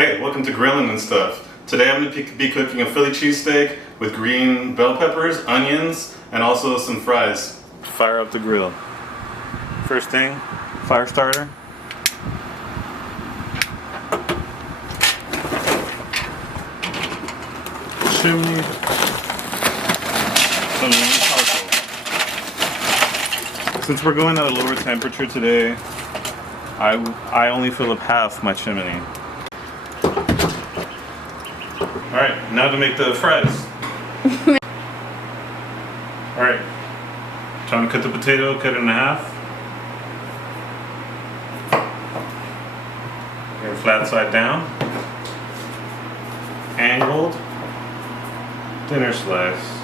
Hey, welcome to Grilling and Stuff. Today I'm going to be cooking a Philly cheesesteak with green bell peppers, onions, and also some fries. Fire up the grill. First thing, fire starter. Chimney. Some charcoal. Since we're going at a lower temperature today, I only fill up half my chimney. Alright, now to make the fries. Alright, time to cut the potato, cut it in half. Your flat side down. Angled. Thinner slice.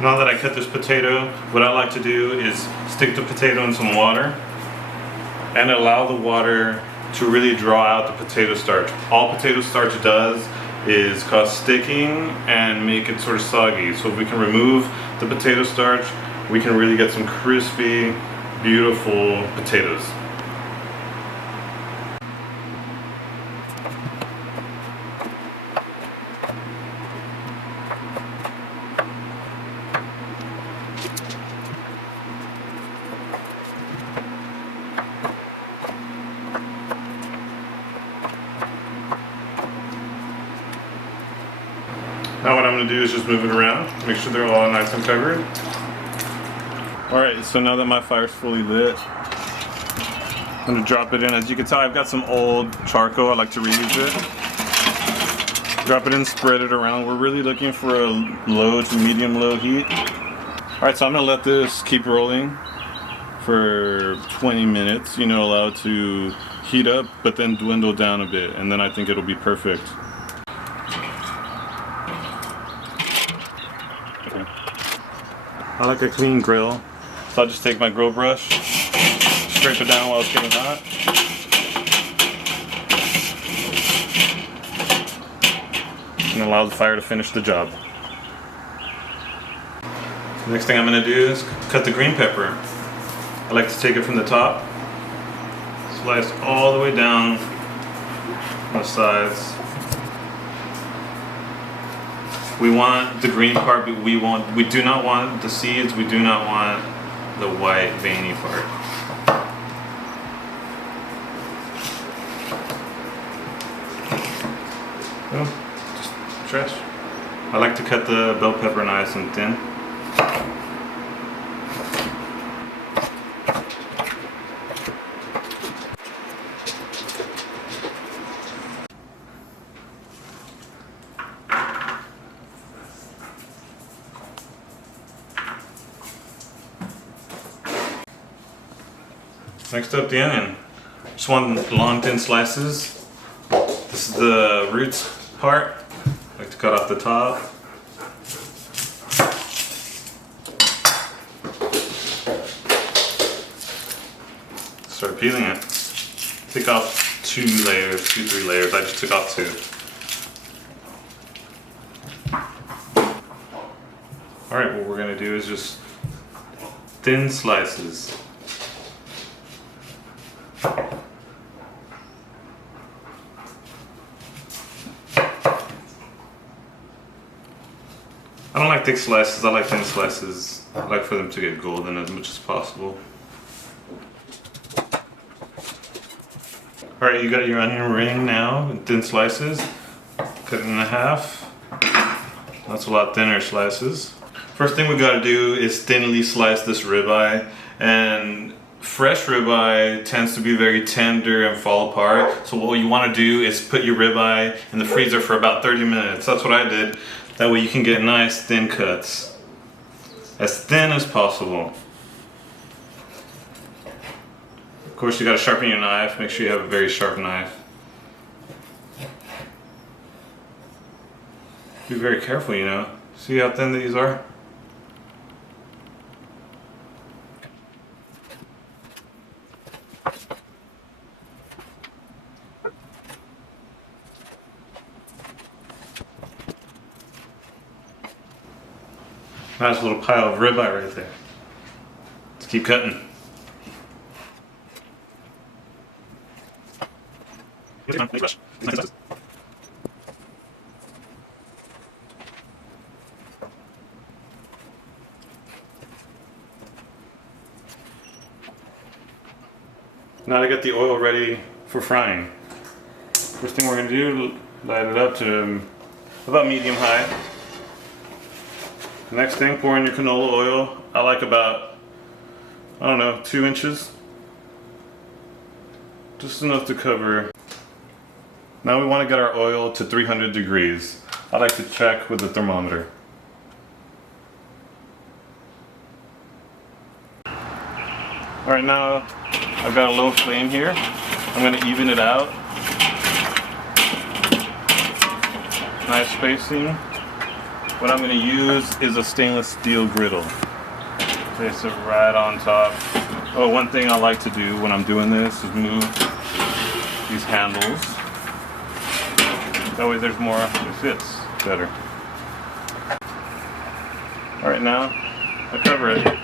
Now that I cut this potato, what I like to do is stick the potato in some water and allow the water to really draw out the potato starch. All potato starch does is cause sticking and make it sort of soggy. So if we can remove the potato starch, we can really get some crispy, beautiful potatoes. Now what I'm going to do is just move it around, make sure they're all nice and covered. Alright, so now that my fire's fully lit, I'm going to drop it in. As you can tell, I've got some old charcoal. I like to reuse it. Drop it in, spread it around. We're really looking for a low to medium-low heat. Alright, so I'm going to let this keep rolling for 20 minutes. Allow it to heat up, but then dwindle down a bit. And then I think it'll be perfect. I like a clean grill, so I'll just take my grill brush, scrape it down while it's getting hot. And allow the fire to finish the job. The next thing I'm going to do is cut the green pepper. I like to take it from the top, slice all the way down on the sides. We want the green part, but we do not want the seeds, we do not want the white veiny part. Oh, just trash. I like to cut the bell pepper nice and thin. Next up, the onion. Just want long thin slices. This is the roots part. I like to cut off the top. Start peeling it. Take off 2, 3 layers. I just took off 2. Alright, what we're going to do is just thin slices. I don't like thick slices, I like thin slices. I like for them to get golden as much as possible. Alright, you got your onion ring now in thin slices. Cut it in half. That's a lot thinner slices. First thing we gotta do is thinly slice this ribeye. And fresh ribeye tends to be very tender and fall apart. So what you want to do is put your ribeye in the freezer for about 30 minutes. That's what I did. That way you can get nice thin cuts. As thin as possible. Of course you got to sharpen your knife. Make sure you have a very sharp knife. Be very careful, you know. See how thin these are? Nice little pile of ribeye right there. Let's keep cutting. Now to get the oil ready for frying. First thing we're going to do, light it up to about medium high. Next thing, pour in your canola oil. I like about, I don't know, 2 inches. Just enough to cover. Now we want to get our oil to 300 degrees. I like to check with the thermometer. Alright, now I've got a low flame here. I'm going to even it out. Nice spacing. What I'm going to use is a stainless steel griddle. Place it right on top. Oh, one thing I like to do when I'm doing this is move these handles. That way there's more, it fits better. Alright, now I cover it.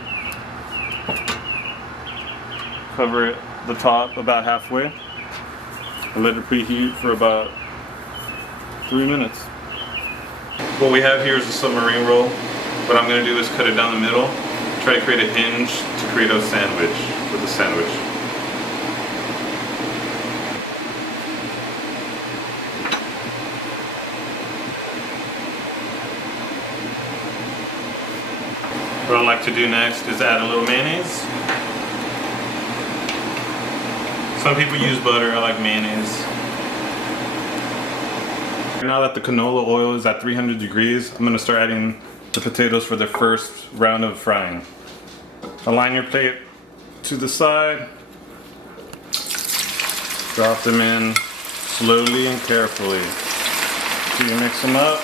Cover it, the top about halfway. I let it preheat for about 3 minutes. What we have here is a submarine roll. What I'm going to do is cut it down the middle, try to create a hinge to create a sandwich with a sandwich. What I like to do next is add a little mayonnaise. Some people use butter, I like mayonnaise. Now that the canola oil is at 300 degrees, I'm going to start adding the potatoes for the first round of frying. Align your plate to the side. Drop them in slowly and carefully. So you mix them up.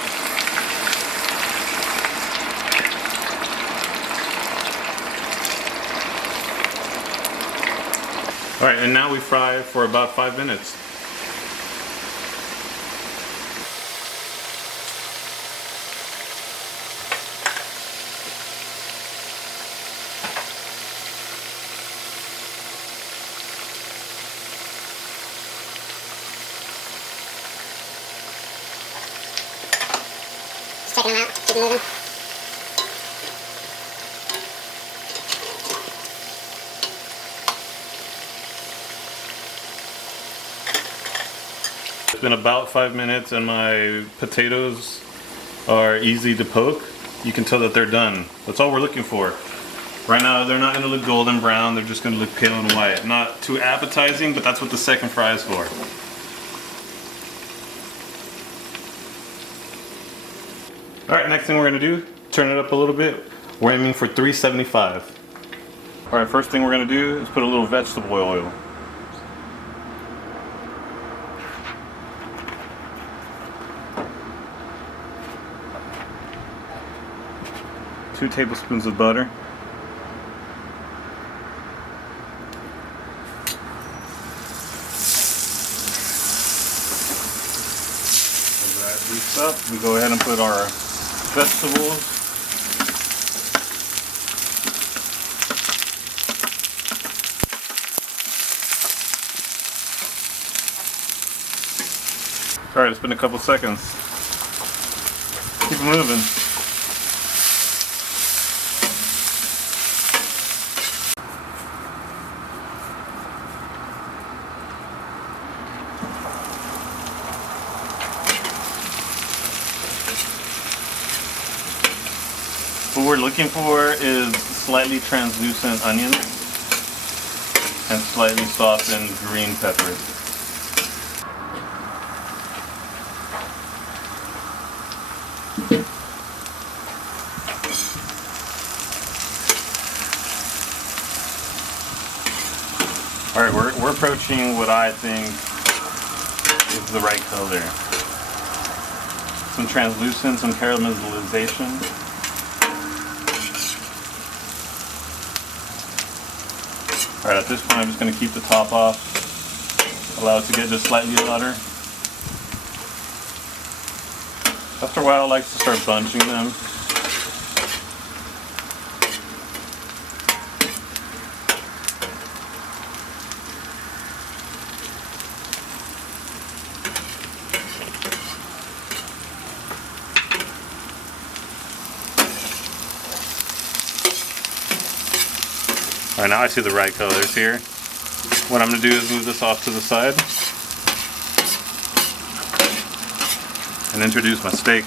Alright, and now we fry for about 5 minutes. Just checking them out, keep moving. It's been about 5 minutes and my potatoes are easy to poke. You can tell that they're done. That's all we're looking for. Right now they're not going to look golden brown, they're just going to look pale and white. Not too appetizing, but that's what the second fry is for. Alright, next thing we're going to do, turn it up a little bit. We're aiming for 375. Alright, first thing we're going to do is put a little vegetable oil. Two tablespoons of butter. As that heats up, we go ahead and put our vegetables. Alright, it's been a couple seconds. Keep it moving. What we're looking for is slightly translucent onions and slightly softened green peppers. Alright, we're approaching what I think is the right color. some translucent, some caramelization. Alright, at this point I'm just going to keep the top off, allow it to get just slightly hotter. After a while I like to start bunching them. Alright, now I see the right colors here. What I'm going to do is move this off to the side and introduce my steak.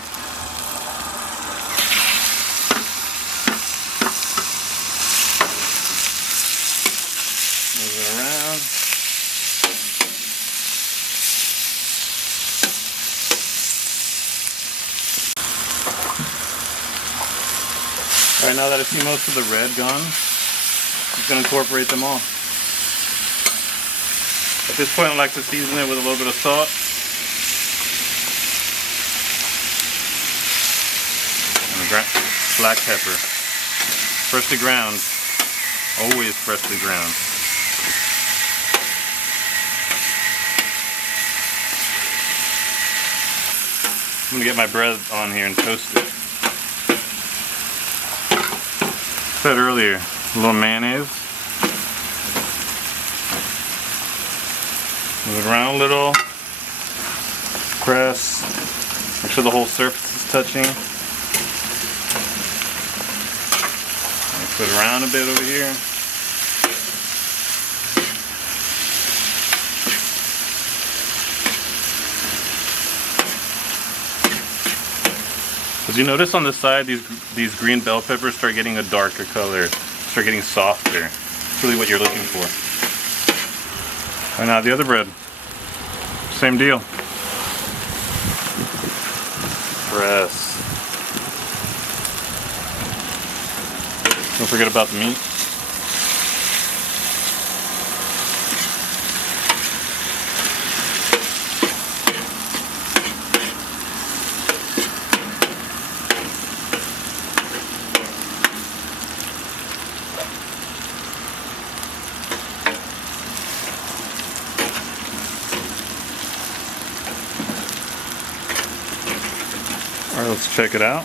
Move it around. Alright, now that I see most of the red gone, I'm just going to incorporate them all. At this point I like to season it with a little bit of salt. And black pepper. Freshly ground. Always freshly ground. I'm going to get my bread on here and toast it. Said earlier, a little mayonnaise. Move it around a little. Press. Make sure the whole surface is touching. Put it around a bit over here. As you notice on the side, these green bell peppers start getting a darker color. Start getting softer. It's really what you're looking for. And now the other bread. Same deal. Press. Don't forget about the meat. Alright, let's check it out.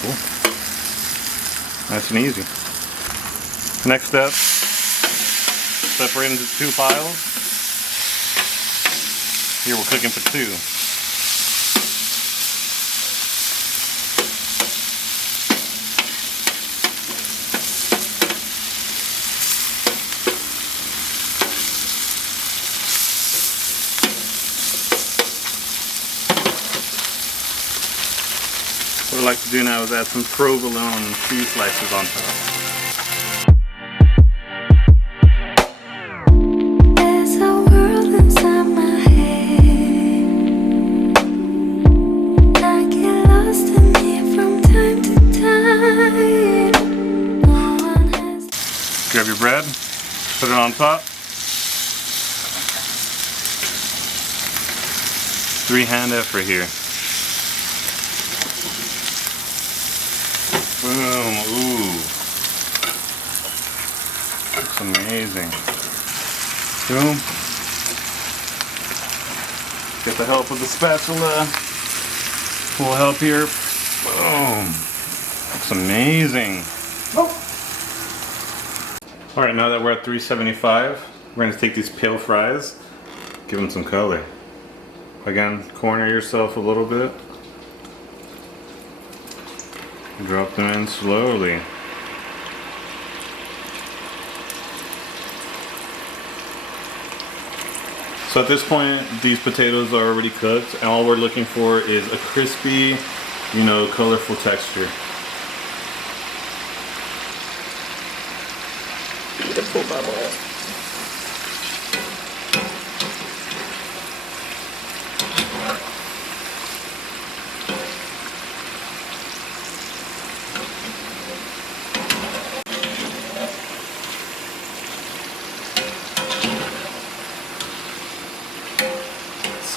Cool. Nice and easy. Next step, separate into 2 piles. Here we're cooking for 2. What I like to do now is add some provolone cheese slices on top. There's a world inside my head. I get lost in it from time to time. No one has. Grab your bread, put it on top. 3-hand effort here. Boom, ooh. Looks amazing. Boom. Get the help of the spatula. Will help here. Boom. Looks amazing. Alright, now that we're at 375, we're going to take these pale fries, give them some color. Again, corner yourself a little bit. Drop them in slowly. So at this point, these potatoes are already cooked, and all we're looking for is a crispy, colorful texture. Beautiful bubble.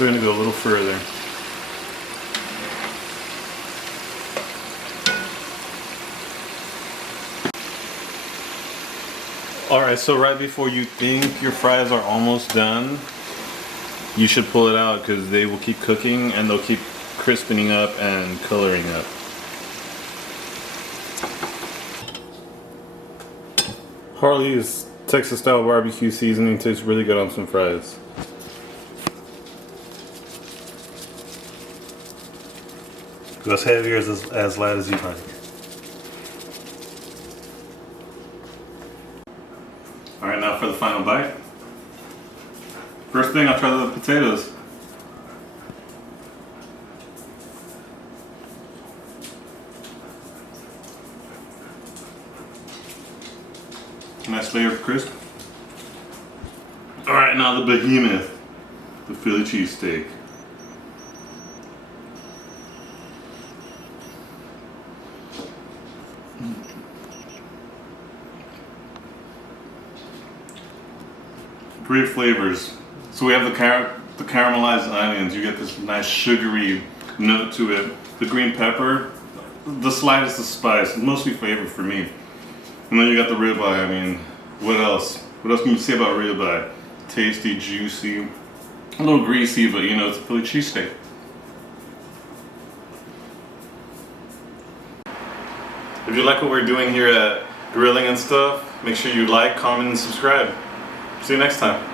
we're gonna go a little further. Alright, so right before you think your fries are almost done, you should pull it out because they will keep cooking and they'll keep crispening up and coloring up. Harley's Texas style barbecue seasoning tastes really good on some fries. Go as heavy or as light as you like. Alright, now for the final bite. First thing, I'll try the potatoes. Nice layer of crisp. Alright, now the behemoth, the Philly cheesesteak. Great flavors. So we have the caramelized onions. You get this nice sugary note to it. The green pepper, the slightest of spice, mostly flavor for me. And then you got the ribeye. I mean, what else? What else can you say about ribeye? Tasty, juicy, a little greasy, but you know, it's a Philly cheesesteak. If you like what we're doing here at Grilling and Stuff, make sure you like, comment, and subscribe. See you next time.